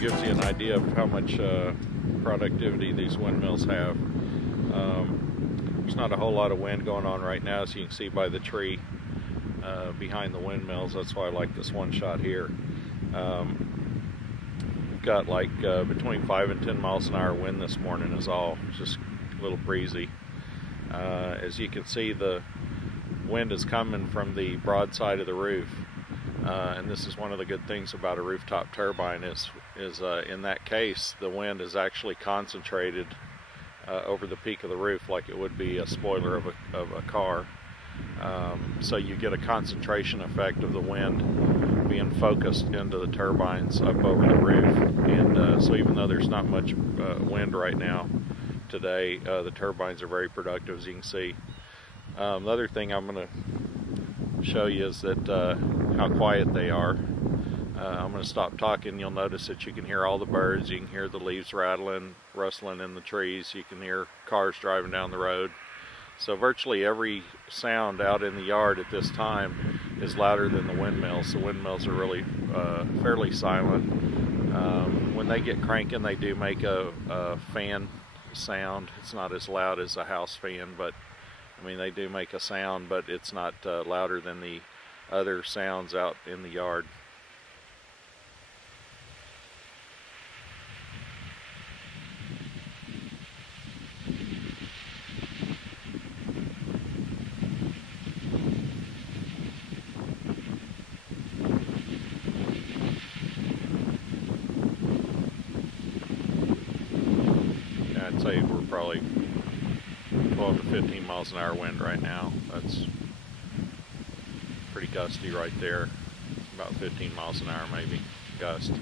gives you an idea of how much productivity these windmills have. There's not a whole lot of wind going on right now, as you can see by the tree behind the windmills. That's why I like this one shot here. We've got like between 5 and 10 miles an hour wind this morning is all. It's just a little breezy. As you can see, the wind is coming from the broad side of the roof. And this is one of the good things about a rooftop turbine is in that case, the wind is actually concentrated over the peak of the roof like it would be a spoiler of a car. So you get a concentration effect of the wind being focused into the turbines up over the roof. And so even though there's not much wind right now today, the turbines are very productive, as you can see. The other thing I'm going to show you is that how quiet they are. I'm going to stop talking. You'll notice that you can hear all the birds. You can hear the leaves rattling, rustling in the trees. You can hear cars driving down the road. So virtually every sound out in the yard at this time is louder than the windmills. The windmills are really fairly silent. When they get cranking, they do make a fan sound. It's not as loud as a house fan, but I mean, they do make a sound, but it's not louder than the other sounds out in the yard. Yeah, I'd say we're probably 12 to 15 miles an hour wind right now. That's pretty gusty right there. About 15 miles an hour maybe, gust.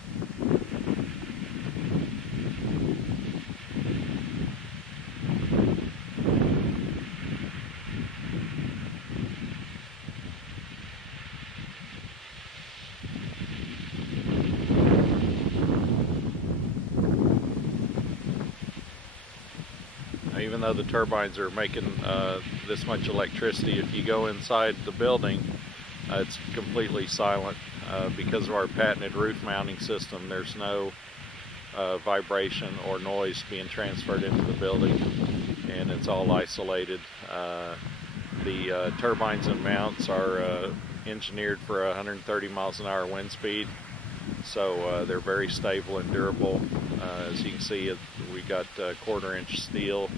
Even though the turbines are making this much electricity, if you go inside the building, it's completely silent because of our patented roof mounting system. There's no vibration or noise being transferred into the building, and it's all isolated. The turbines and mounts are engineered for 130 miles an hour wind speed, so they're very stable and durable. As you can see, we got 1/4 inch steel.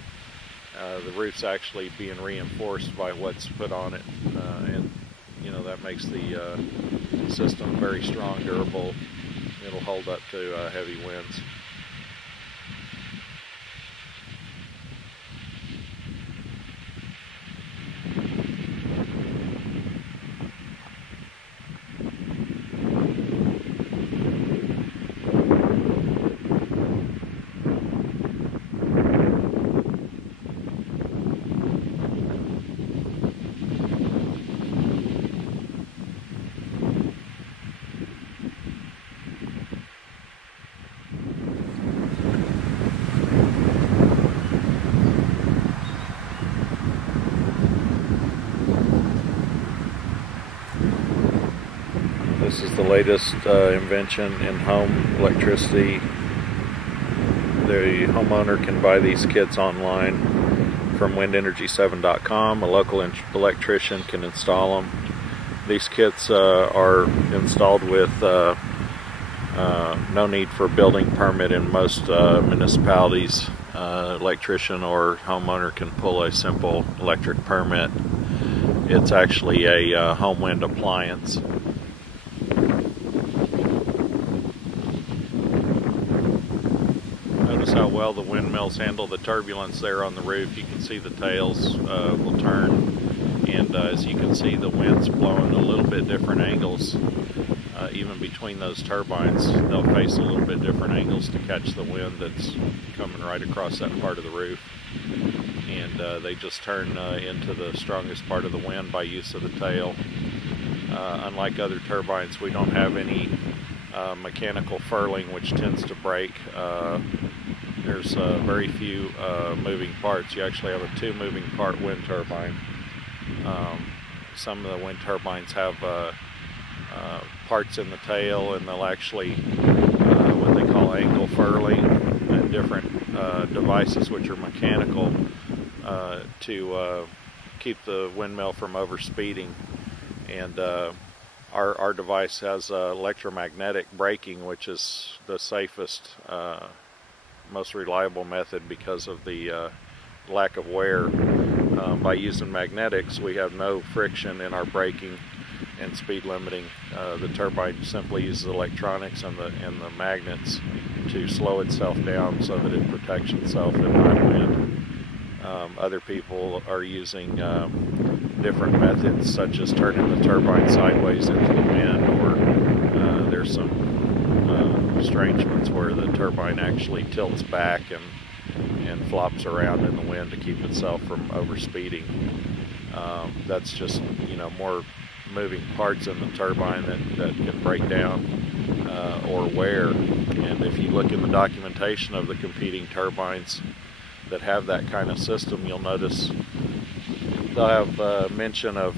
The roof's actually being reinforced by what's put on it, and you know, that makes the system very strong, durable. It'll hold up to heavy winds. This is the latest invention in home electricity. The homeowner can buy these kits online from windenergy7.com. A local electrician can install them. These kits are installed with no need for a building permit in most municipalities. Electrician or homeowner can pull a simple electric permit. It's actually a home wind appliance. Notice how well the windmills handle the turbulence there on the roof. You can see the tails will turn, and as you can see, the wind's blowing a little bit different angles. Even between those turbines, they'll face a little bit different angles to catch the wind that's coming right across that part of the roof. And they just turn into the strongest part of the wind by use of the tail. Unlike other turbines, we don't have any mechanical furling, which tends to break. There's very few moving parts. You actually have a 2 moving part wind turbine. Some of the wind turbines have parts in the tail, and they'll actually what they call variable angle furling and different devices which are mechanical to keep the windmill from overspeeding. And our device has electromagnetic braking, which is the safest, most reliable method because of the lack of wear. By using magnetics, we have no friction in our braking and speed limiting. The turbine simply uses electronics and the magnets to slow itself down so that it protects itself in high wind. Other people are using different methods, such as turning the turbine sideways into the wind, or there's some strange ones where the turbine actually tilts back and flops around in the wind to keep itself from overspeeding. That's just, more moving parts in the turbine that can break down or wear. And if you look in the documentation of the competing turbines that have that kind of system, you'll notice they'll have mention of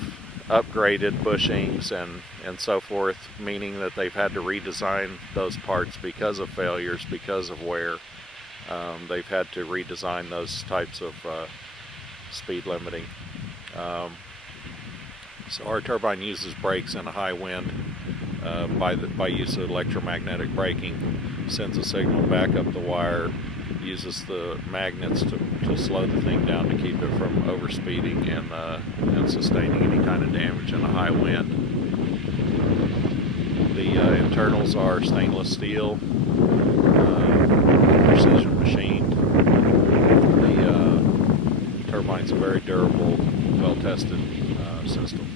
upgraded bushings and so forth, meaning that they've had to redesign those parts because of failures, because of wear. They've had to redesign those types of speed limiting. So our turbine uses brakes in a high wind by use of electromagnetic braking, sends a signal back up the wire, uses the magnets to slow the thing down to keep it from overspeeding and sustaining any kind of damage in a high wind. The internals are stainless steel, precision machined. The turbine's a very durable, well-tested system.